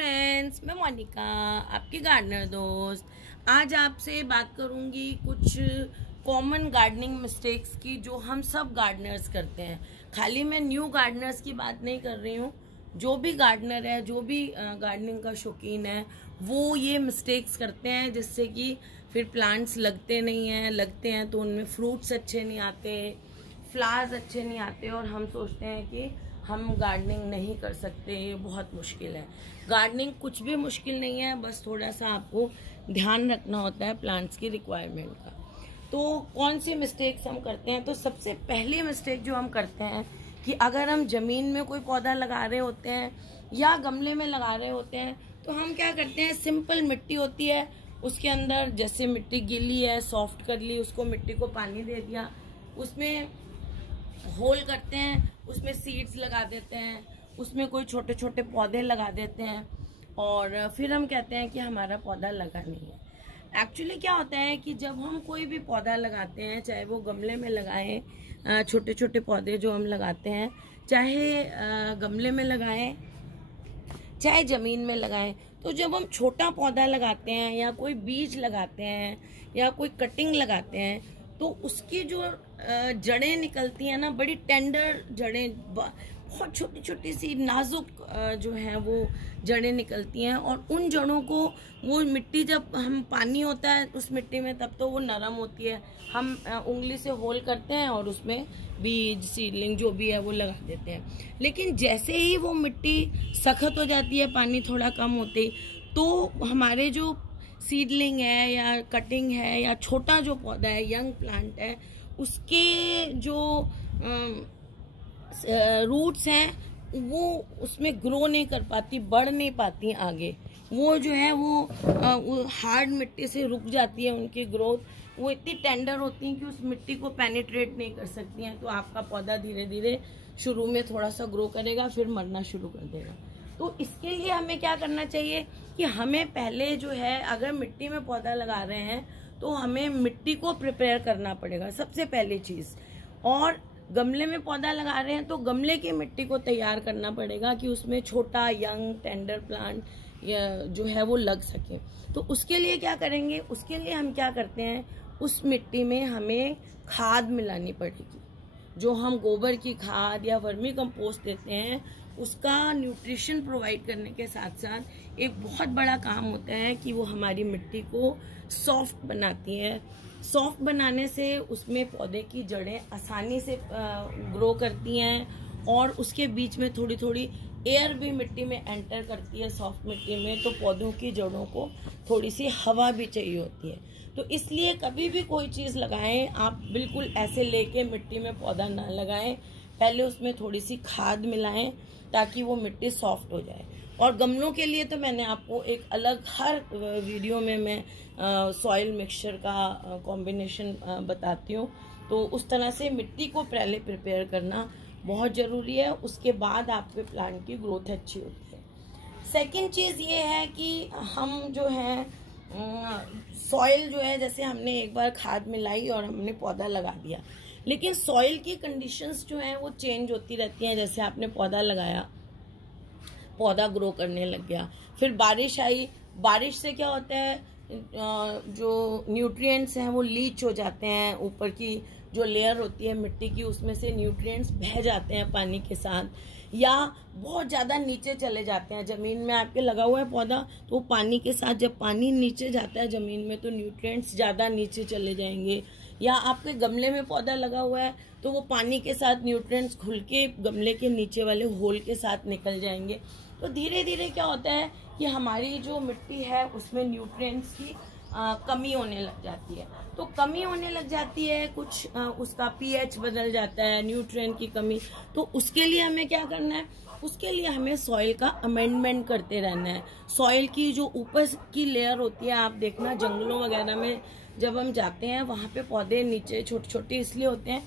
Friends, मैं मोनिका, आपकी gardener दोस्त। आज आपसे बात करूंगी कुछ कॉमन गार्डनिंग मिस्टेक्स की जो हम सब गार्डनर्स करते हैं। खाली मैं न्यू गार्डनर्स की बात नहीं कर रही हूँ, जो भी गार्डनर है, जो भी गार्डनिंग का शौकीन है, वो ये मिस्टेक्स करते हैं जिससे कि फिर प्लांट्स लगते नहीं हैं, लगते हैं तो उनमें फ्रूट्स अच्छे नहीं आते, फ्लावर्स अच्छे नहीं आते और हम सोचते हैं कि हम गार्डनिंग नहीं कर सकते, ये बहुत मुश्किल है। गार्डनिंग कुछ भी मुश्किल नहीं है, बस थोड़ा सा आपको ध्यान रखना होता है प्लांट्स की रिक्वायरमेंट का। तो कौन सी मिस्टेक्स हम करते हैं? तो सबसे पहली मिस्टेक जो हम करते हैं कि अगर हम जमीन में कोई पौधा लगा रहे होते हैं या गमले में लगा रहे होते हैं तो हम क्या करते हैं, सिंपल मिट्टी होती है, उसके अंदर जैसे मिट्टी गीली है सॉफ्ट कर ली, उसको मिट्टी को पानी दे दिया, उसमें होल करते हैं, उसमें सीड्स लगा देते हैं, उसमें कोई छोटे छोटे पौधे लगा देते हैं और फिर हम कहते हैं कि हमारा पौधा लगा नहीं है। एक्चुअली क्या होता है कि जब हम कोई भी पौधा लगाते हैं, चाहे वो गमले में लगाएं, छोटे छोटे पौधे जो हम लगाते हैं, चाहे गमले में लगाएं चाहे जमीन में लगाएं, तो जब हम छोटा पौधा लगाते हैं या कोई बीज लगाते हैं या कोई कटिंग लगाते हैं तो उसकी जो जड़ें निकलती हैं ना, बड़ी टेंडर जड़ें, बहुत छोटी छोटी सी नाजुक जो है वो जड़ें निकलती हैं और उन जड़ों को वो मिट्टी, जब हम पानी होता है उस मिट्टी में तब तो वो नरम होती है, हम उंगली से होल करते हैं और उसमें बीज सीडलिंग जो भी है वो लगा देते हैं। लेकिन जैसे ही वो मिट्टी सख्त हो जाती है, पानी थोड़ा कम होते ही, तो हमारे जो सीडलिंग है या कटिंग है या छोटा जो पौधा है, यंग प्लांट है, उसके जो रूट्स हैं वो उसमें ग्रो नहीं कर पाती, बढ़ नहीं पाती आगे। वो जो है वो हार्ड मिट्टी से रुक जाती है उनकी ग्रोथ, वो इतनी टेंडर होती हैं कि उस मिट्टी को पेनिट्रेट नहीं कर सकती हैं। तो आपका पौधा धीरे धीरे शुरू में थोड़ा सा ग्रो करेगा, फिर मरना शुरू कर देगा। तो इसके लिए हमें क्या करना चाहिए कि हमें पहले जो है, अगर मिट्टी में पौधा लगा रहे हैं तो हमें मिट्टी को प्रिपेयर करना पड़ेगा सबसे पहली चीज। और गमले में पौधा लगा रहे हैं तो गमले की मिट्टी को तैयार करना पड़ेगा कि उसमें छोटा यंग टेंडर प्लांट जो है वो लग सके। तो उसके लिए क्या करेंगे, उसके लिए हम क्या करते हैं, उस मिट्टी में हमें खाद मिलानी पड़ेगी। जो हम गोबर की खाद या वर्मी कंपोस्ट देते हैं उसका न्यूट्रिशन प्रोवाइड करने के साथ साथ एक बहुत बड़ा काम होता है कि वो हमारी मिट्टी को सॉफ्ट बनाती है। सॉफ्ट बनाने से उसमें पौधे की जड़ें आसानी से ग्रो करती हैं और उसके बीच में थोड़ी थोड़ी एयर भी मिट्टी में एंटर करती है सॉफ्ट मिट्टी में, तो पौधों की जड़ों को थोड़ी सी हवा भी चाहिए होती है। तो इसलिए कभी भी कोई चीज़ लगाएं, आप बिल्कुल ऐसे लेके मिट्टी में पौधा ना लगाएं, पहले उसमें थोड़ी सी खाद मिलाएं ताकि वो मिट्टी सॉफ्ट हो जाए। और गमलों के लिए तो मैंने आपको एक अलग हर वीडियो में मैं सॉइल मिक्सचर का कॉम्बिनेशन बताती हूँ। तो उस तरह से मिट्टी को पहले प्रिपेयर करना बहुत ज़रूरी है, उसके बाद आपके प्लांट की ग्रोथ अच्छी होती है। सेकंड चीज़ ये है कि हम जो है सॉइल जो है, जैसे हमने एक बार खाद मिलाई और हमने पौधा लगा दिया, लेकिन सॉइल की कंडीशंस जो हैं वो चेंज होती रहती हैं। जैसे आपने पौधा लगाया, पौधा ग्रो करने लग गया, फिर बारिश आई, बारिश से क्या होता है, जो न्यूट्रिएंट्स हैं वो लीच हो जाते हैं, ऊपर की जो लेयर होती है मिट्टी की उसमें से न्यूट्रिएंट्स बह जाते हैं पानी के साथ, या बहुत ज़्यादा नीचे चले जाते हैं। ज़मीन में आपके लगा हुआ है पौधा, तो वो पानी के साथ जब पानी नीचे जाता है ज़मीन में तो न्यूट्रिएंट्स ज़्यादा नीचे चले जाएंगे। या आपके गमले में पौधा लगा हुआ है तो वो पानी के साथ न्यूट्रिएंट्स खुल के गमले के नीचे वाले होल के साथ निकल जाएंगे। तो धीरे धीरे क्या होता है कि हमारी जो मिट्टी है उसमें न्यूट्रिएंट्स की कमी होने लग जाती है। तो कमी होने लग जाती है, कुछ उसका पीएच बदल जाता है, न्यूट्रिएंट की कमी। तो उसके लिए हमें क्या करना है, उसके लिए हमें सॉइल का अमेंडमेंट करते रहना है। सॉइल की जो ऊपर की लेयर होती है, आप देखना जंगलों वगैरह में जब हम जाते हैं वहाँ पे पौधे नीचे छोटे छोटे इसलिए होते हैं,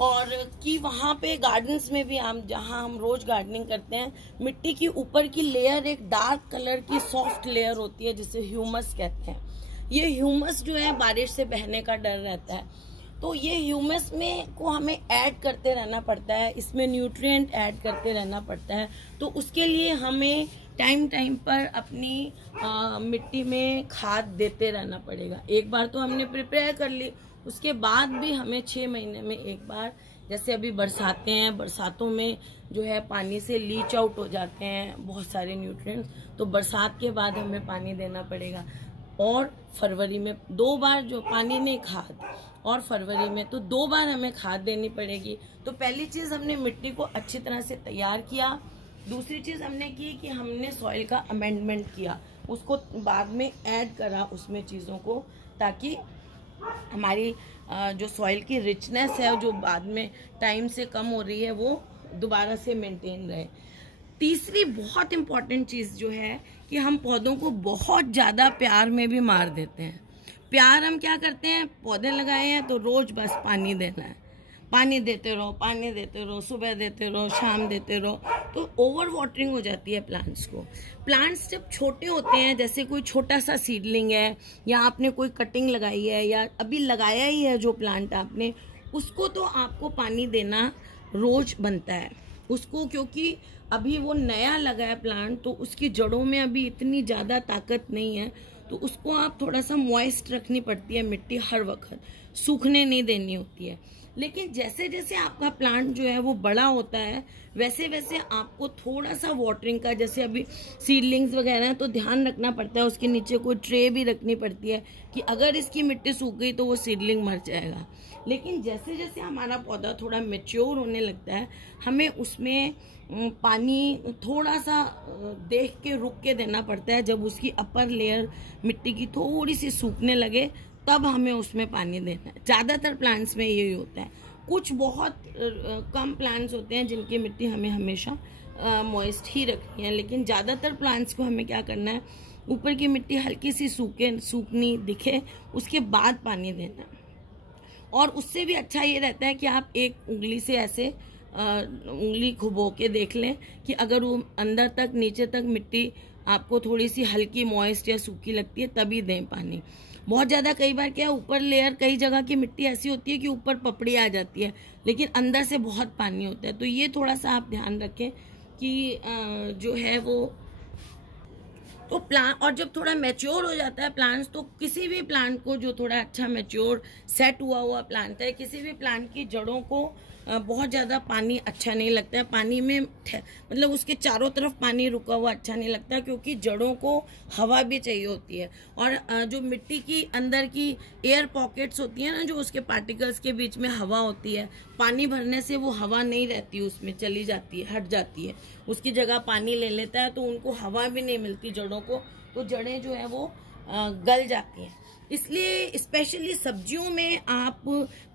और कि वहाँ पे गार्डन्स में भी हम जहाँ हम रोज गार्डनिंग करते हैं, मिट्टी की ऊपर की लेयर एक डार्क कलर की सॉफ्ट लेयर होती है जिसे ह्यूमस कहते हैं। ये ह्यूमस जो है बारिश से बहने का डर रहता है, तो ये ह्यूमस में को हमें ऐड करते रहना पड़ता है, इसमें न्यूट्रिएंट ऐड करते रहना पड़ता है। तो उसके लिए हमें टाइम टाइम पर अपनी मिट्टी में खाद देते रहना पड़ेगा। एक बार तो हमने प्रिपेयर कर ली, उसके बाद भी हमें 6 महीने में एक बार, जैसे अभी बरसातें हैं, बरसातों में जो है पानी से लीच आउट हो जाते हैं बहुत सारे न्यूट्रिएंट्स, तो बरसात के बाद हमें पानी देना पड़ेगा। और फरवरी में 2 बार जो पानी नहीं, खाद, और फरवरी में तो 2 बार हमें खाद देनी पड़ेगी। तो पहली चीज हमने मिट्टी को अच्छी तरह से तैयार किया। दूसरी चीज हमने की कि हमने सॉइल का अमेंडमेंट किया, उसको बाद में ऐड करा उसमें चीजों को, ताकि हमारी जो सॉइल की रिचनेस है जो बाद में टाइम से कम हो रही है वो दोबारा से मेंटेन रहे। तीसरी बहुत इम्पॉर्टेंट चीज जो है कि हम पौधों को बहुत ज्यादा प्यार में भी मार देते हैं। प्यार हम क्या करते हैं, पौधे लगाए हैं तो रोज बस पानी देना है, पानी देते रहो, पानी देते रहो, सुबह देते रहो, शाम देते रहो, तो ओवर वाटरिंग हो जाती है प्लांट्स को। प्लांट्स जब छोटे होते हैं, जैसे कोई छोटा सा सीडलिंग है या आपने कोई कटिंग लगाई है या अभी लगाया ही है जो प्लांट आपने, उसको तो आपको पानी देना रोज बनता है उसको, क्योंकि अभी वो नया लगा है प्लांट, तो उसकी जड़ों में अभी इतनी ज्यादा ताकत नहीं है, तो उसको आप थोड़ा सा मॉइस्ट रखनी पड़ती है मिट्टी, हर वक्त सूखने नहीं देनी होती है। लेकिन जैसे जैसे आपका प्लांट जो है वो बड़ा होता है, वैसे वैसे आपको थोड़ा सा वाटरिंग का, जैसे अभी सीडलिंग्स वगैरह है तो ध्यान रखना पड़ता है, उसके नीचे कोई ट्रे भी रखनी पड़ती है कि अगर इसकी मिट्टी सूख गई तो वो सीडलिंग मर जाएगा। लेकिन जैसे जैसे हमारा पौधा थोड़ा मैच्योर होने लगता है, हमें उसमें पानी थोड़ा सा देख के रुक के देना पड़ता है। जब उसकी अपर लेयर मिट्टी की थोड़ी सी सूखने लगे तब हमें उसमें पानी देना है। ज्यादातर प्लांट्स में यही होता है। कुछ बहुत कम प्लांट्स होते हैं जिनकी मिट्टी हमें हमेशा मॉइस्ट ही रखनी है, लेकिन ज्यादातर प्लांट्स को हमें क्या करना है, ऊपर की मिट्टी हल्की सी सूखनी दिखे उसके बाद पानी देना है। और उससे भी अच्छा ये रहता है कि आप एक उंगली से ऐसे उंगली खुबो के देख लें कि अगर वो अंदर तक नीचे तक मिट्टी आपको थोड़ी सी हल्की मॉइस्ट या सूखी लगती है तभी दें पानी। बहुत ज्यादा कई बार क्या, ऊपर लेयर कई जगह की मिट्टी ऐसी होती है कि ऊपर पपड़ी आ जाती है लेकिन अंदर से बहुत पानी होता है, तो ये थोड़ा सा आप ध्यान रखें कि जो है वो तो प्लांट, और जब थोड़ा मैच्योर हो जाता है प्लांट्स, तो किसी भी प्लांट को जो थोड़ा अच्छा मैच्योर सेट हुआ प्लांट है, किसी भी प्लांट की जड़ों को बहुत ज्यादा पानी अच्छा नहीं लगता है। पानी में मतलब उसके चारों तरफ पानी रुका हुआ अच्छा नहीं लगता, क्योंकि जड़ों को हवा भी चाहिए होती है। और जो मिट्टी की अंदर की एयर पॉकेट्स होती है ना, जो उसके पार्टिकल्स के बीच में हवा होती है, पानी भरने से वो हवा नहीं रहती, उसमें चली जाती है, हट जाती है, उसकी जगह पानी ले लेता है, तो उनको हवा भी नहीं मिलती जड़ों को, तो जड़ें जो है वो गल जाती हैं। इसलिए स्पेशली सब्जियों में आप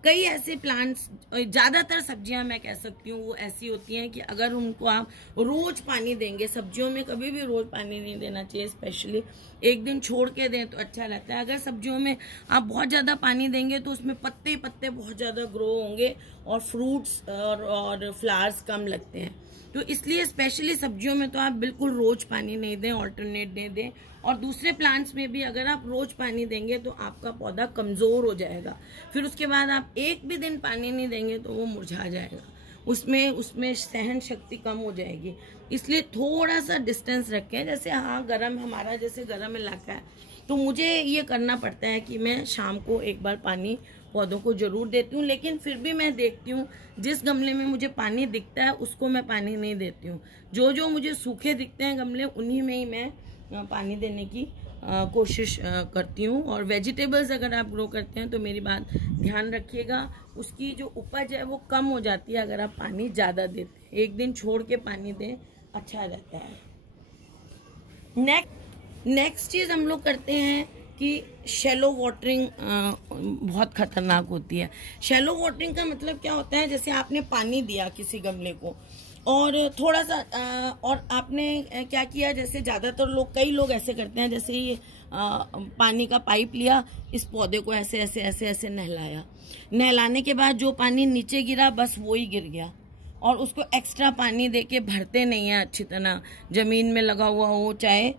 कई ऐसे प्लांट्स, ज्यादातर सब्जियां मैं कह सकती हूँ वो ऐसी होती हैं कि अगर उनको आप रोज पानी देंगे, सब्जियों में कभी भी रोज पानी नहीं देना चाहिए, स्पेशली एक दिन छोड़ के दें तो अच्छा रहता है। अगर सब्जियों में आप बहुत ज्यादा पानी देंगे तो उसमें पत्ते पत्ते बहुत ज्यादा ग्रो होंगे और फ्रूट्स और फ्लावर्स कम लगते हैं। तो इसलिए स्पेशली सब्जियों में तो आप बिल्कुल रोज पानी नहीं दें, ऑल्टरनेट दे दें। और दूसरे प्लांट्स में भी अगर आप रोज पानी देंगे तो आपका पौधा कमजोर हो जाएगा, फिर उसके बाद आप एक भी दिन पानी नहीं देंगे तो वो मुरझा जाएगा, उसमें सहन शक्ति कम हो जाएगी। इसलिए थोड़ा सा डिस्टेंस रखें। जैसे गर्म, हमारा जैसे गर्म इलाका है तो मुझे ये करना पड़ता है कि मैं शाम को एक बार पानी पौधों को जरूर देती हूँ, लेकिन फिर भी मैं देखती हूँ जिस गमले में मुझे पानी दिखता है उसको मैं पानी नहीं देती हूँ। जो मुझे सूखे दिखते हैं गमले, उन्हीं में ही मैं पानी देने की कोशिश करती हूँ। और वेजिटेबल्स अगर आप ग्रो करते हैं तो मेरी बात ध्यान रखिएगा, उसकी जो उपज है वो कम हो जाती है अगर आप पानी ज्यादा देते हैं। एक दिन छोड़ के पानी दें, अच्छा रहता है। नेक्स्ट चीज हम लोग करते हैं कि शैलो वाटरिंग बहुत खतरनाक होती है। शैलो वाटरिंग का मतलब क्या होता है, जैसे आपने पानी दिया किसी गमले को और थोड़ा सा और आपने क्या किया, जैसे ज्यादातर लोग, कई लोग ऐसे करते हैं, जैसे ये पानी का पाइप लिया, इस पौधे को ऐसे ऐसे ऐसे ऐसे नहलाया, नहलाने के बाद जो पानी नीचे गिरा बस वो ही गिर गया, और उसको एक्स्ट्रा पानी देके भरते नहीं है अच्छी तरह, जमीन में लगा हुआ हो चाहे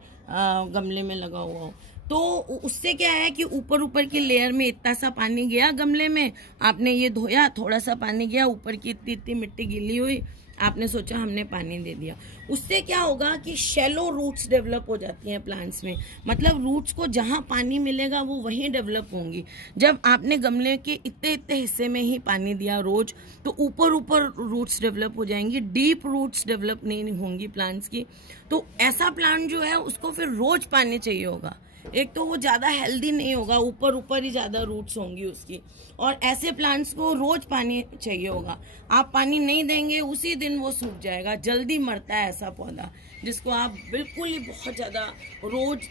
गमले में लगा हुआ हो। तो उससे क्या है कि ऊपर ऊपर की लेयर में इतना सा पानी गया गमले में, आपने ये धोया, थोड़ा सा पानी गया, ऊपर की इतनी इतनी मिट्टी गीली हुई, आपने सोचा हमने पानी दे दिया। उससे क्या होगा कि शैलो रूट्स डेवलप हो जाती हैं प्लांट्स में, मतलब रूट्स को जहां पानी मिलेगा वो वहीं डेवलप होंगी। जब आपने गमले के इतने इतने हिस्से में ही पानी दिया रोज, तो ऊपर ऊपर रूट्स डेवलप हो जाएंगी, डीप रूट्स डेवलप नहीं होंगी प्लांट्स की। तो ऐसा प्लांट जो है उसको फिर रोज पानी चाहिए होगा। एक तो वो ज्यादा हेल्दी नहीं होगा, ऊपर ऊपर ही ज्यादा रूट्स होंगी उसकी, और ऐसे प्लांट्स को रोज पानी चाहिए होगा। आप पानी नहीं देंगे उसी दिन वो सूख जाएगा, जल्दी मरता है ऐसा पौधा जिसको आप बिल्कुल ही बहुत ज्यादा रोज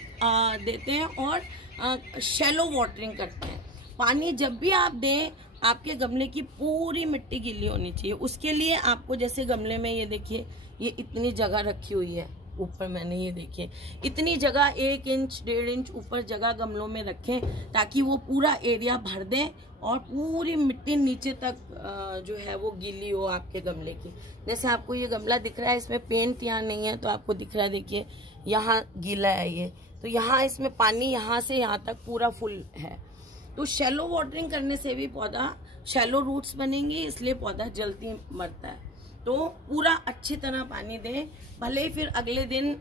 देते हैं और शैलो वाटरिंग करते हैं। पानी जब भी आप दें, आपके गमले की पूरी मिट्टी गीली होनी चाहिए। उसके लिए आपको, जैसे गमले में ये देखिए, ये इतनी जगह रखी हुई है ऊपर, मैंने ये देखिए इतनी जगह, 1 इंच 1.5 इंच ऊपर जगह गमलों में रखें, ताकि वो पूरा एरिया भर दें और पूरी मिट्टी नीचे तक जो है वो गीली हो आपके गमले की। जैसे आपको ये गमला दिख रहा है, इसमें पेंट यहाँ नहीं है तो आपको दिख रहा है, देखिए यहाँ गीला है ये, तो यहाँ इसमें पानी यहाँ से यहाँ तक पूरा फुल है। तो शैलो वाटरिंग करने से भी पौधा, शैलो रूट्स बनेंगे, इसलिए पौधा जल्दी मरता है। तो पूरा अच्छी तरह पानी दें, भले ही फिर अगले दिन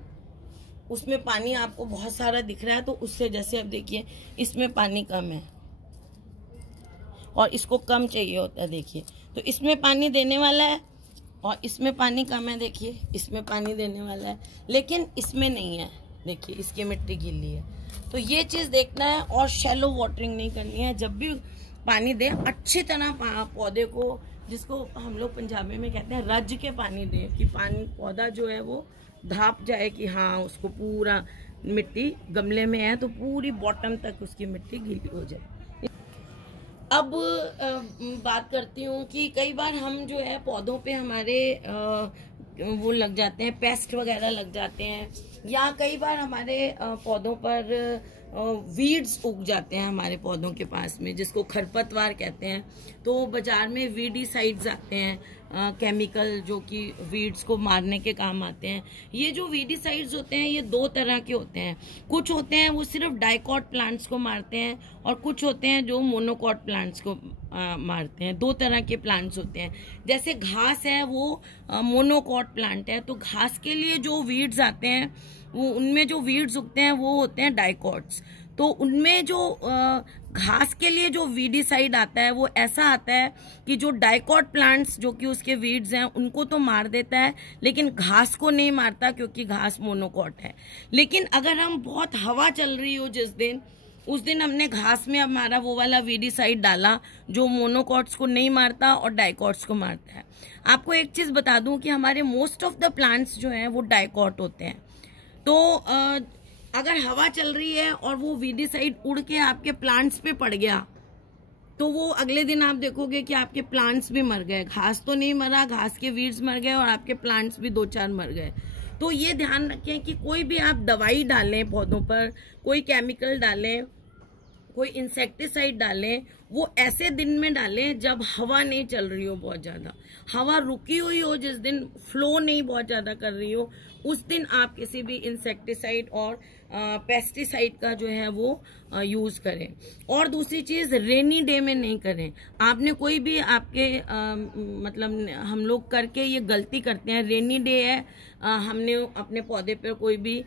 उसमें पानी आपको बहुत सारा दिख रहा है तो उससे, जैसे अब देखिए इसमें पानी कम है और इसको कम चाहिए होता है, देखिए तो इसमें पानी देने वाला है और इसमें पानी कम है, देखिए इसमें पानी देने वाला है लेकिन इसमें नहीं है, देखिए इसकी मिट्टी गीली है। तो ये चीज देखना है और शैलो वाटरिंग नहीं करनी है। जब भी पानी दे अच्छी तरह पौधे को, जिसको हम लोग पंजाबी में कहते हैं रज के पानी दें, कि पानी पौधा जो है वो धाप जाए, कि हाँ उसको पूरा मिट्टी गमले में है तो पूरी बॉटम तक उसकी मिट्टी गीली हो जाए। अब बात करती हूँ कि कई बार हम जो है पौधों पे हमारे वो लग जाते हैं, पेस्ट वगैरह लग जाते हैं, या कई बार हमारे पौधों पर वीड्स उग जाते हैं हमारे पौधों के पास में, जिसको खरपतवार कहते हैं। तो बाजार में वीडीसाइड्स आते हैं, केमिकल, जो कि वीड्स को मारने के काम आते हैं। ये जो वीडीसाइड्स होते हैं ये 2 तरह के होते हैं। कुछ होते हैं वो सिर्फ डाइकॉट प्लांट्स को मारते हैं और कुछ होते हैं जो मोनोकॉट प्लांट्स को मारते हैं। 2 तरह के प्लांट्स होते हैं। जैसे घास है वो मोनोकॉट प्लांट है, तो घास के लिए जो वीड्स आते हैं वो, उनमें जो वीड्स उगते हैं वो होते हैं डाइकॉट्स। तो उनमें जो घास के लिए जो वीडीसाइड आता है वो ऐसा आता है कि जो डाइकॉट प्लांट्स जो कि उसके वीड्स हैं उनको तो मार देता है, लेकिन घास को नहीं मारता, क्योंकि घास मोनोकॉट है। लेकिन अगर हम बहुत हवा चल रही हो जिस दिन, उस दिन हमने घास में हमारा वो वाला वीडीसाइड डाला जो मोनोकॉट्स को नहीं मारता और डाइकॉट्स को मारता है। आपको एक चीज बता दूं कि हमारे मोस्ट ऑफ द प्लांट्स जो हैं वो डाइकॉट होते हैं। तो अगर हवा चल रही है और वो वीडीसाइड उड़ के आपके प्लांट्स पे पड़ गया, तो वो अगले दिन आप देखोगे कि आपके प्लांट्स भी मर गए। घास तो नहीं मरा, घास के वीड्स मर गए और आपके प्लांट्स भी 2-4 मर गए। तो ये ध्यान रखें कि कोई भी आप दवाई डालें पौधों पर, कोई केमिकल डालें, कोई इंसेक्टिसाइड डालें, वो ऐसे दिन में डालें जब हवा नहीं चल रही हो बहुत ज्यादा। हवा रुकी हुई हो, जिस दिन फ्लो नहीं बहुत ज्यादा कर रही हो, उस दिन आप किसी भी इंसेक्टिसाइड और पेस्टिसाइड का जो है वो यूज करें। और दूसरी चीज, रेनी डे में नहीं करें। आपने कोई भी आपके मतलब हम लोग करके ये गलती करते हैं, रेनी डे है, हमने अपने पौधे पर कोई भी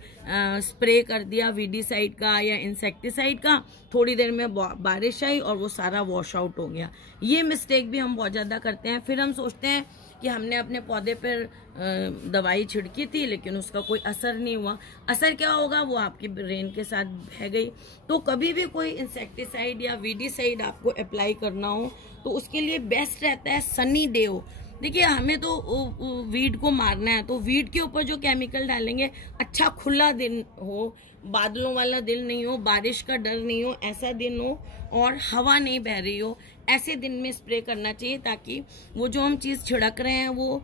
स्प्रे कर दिया वीडीसाइड का या इंसेक्टिसाइड का, थोड़ी देर में बारिश आई और वो सारा वॉश आउट हो गया। ये मिस्टेक भी हम बहुत ज्यादा करते हैं। फिर हम सोचते हैं कि हमने अपने पौधे पर दवाई छिड़की थी लेकिन उसका कोई असर नहीं हुआ। असर क्या होगा, वो आपकी रेन के साथ बह गई। तो कभी भी कोई इंसेक्टिसाइड या वीडीसाइड आपको अप्लाई करना हो तो उसके लिए बेस्ट रहता है सनी डे हो। देखिए हमें तो वीड को मारना है, तो वीड के ऊपर जो केमिकल डालेंगे, अच्छा खुला दिन हो, बादलों वाला दिन नहीं हो, बारिश का डर नहीं हो, ऐसा दिन हो और हवा नहीं बह रही हो, ऐसे दिन में स्प्रे करना चाहिए, ताकि वो जो हम चीज छिड़क रहे हैं वो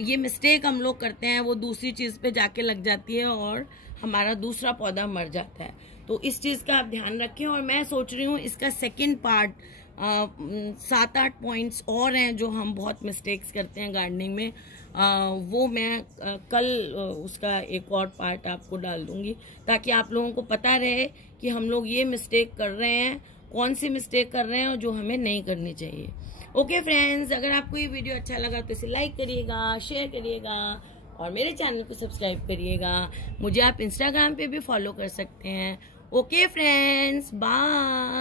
ये मिस्टेक हम लोग करते हैं, वो दूसरी चीज पे जाके लग जाती है और हमारा दूसरा पौधा मर जाता है। तो इस चीज का आप ध्यान रखें। और मैं सोच रही हूँ इसका सेकंड पार्ट, 7-8 पॉइंट्स और हैं जो हम बहुत मिस्टेक्स करते हैं गार्डनिंग में, वो मैं कल उसका एक और पार्ट आपको डाल दूंगी, ताकि आप लोगों को पता रहे कि हम लोग ये मिस्टेक कर रहे हैं, कौन सी मिस्टेक कर रहे हैं और जो हमें नहीं करनी चाहिए। ओके फ्रेंड्स, अगर आपको ये वीडियो अच्छा लगा तो इसे लाइक करिएगा, शेयर करिएगा और मेरे चैनल को सब्सक्राइब करिएगा। मुझे आप इंस्टाग्राम पे भी फॉलो कर सकते हैं। Okay friends, bye.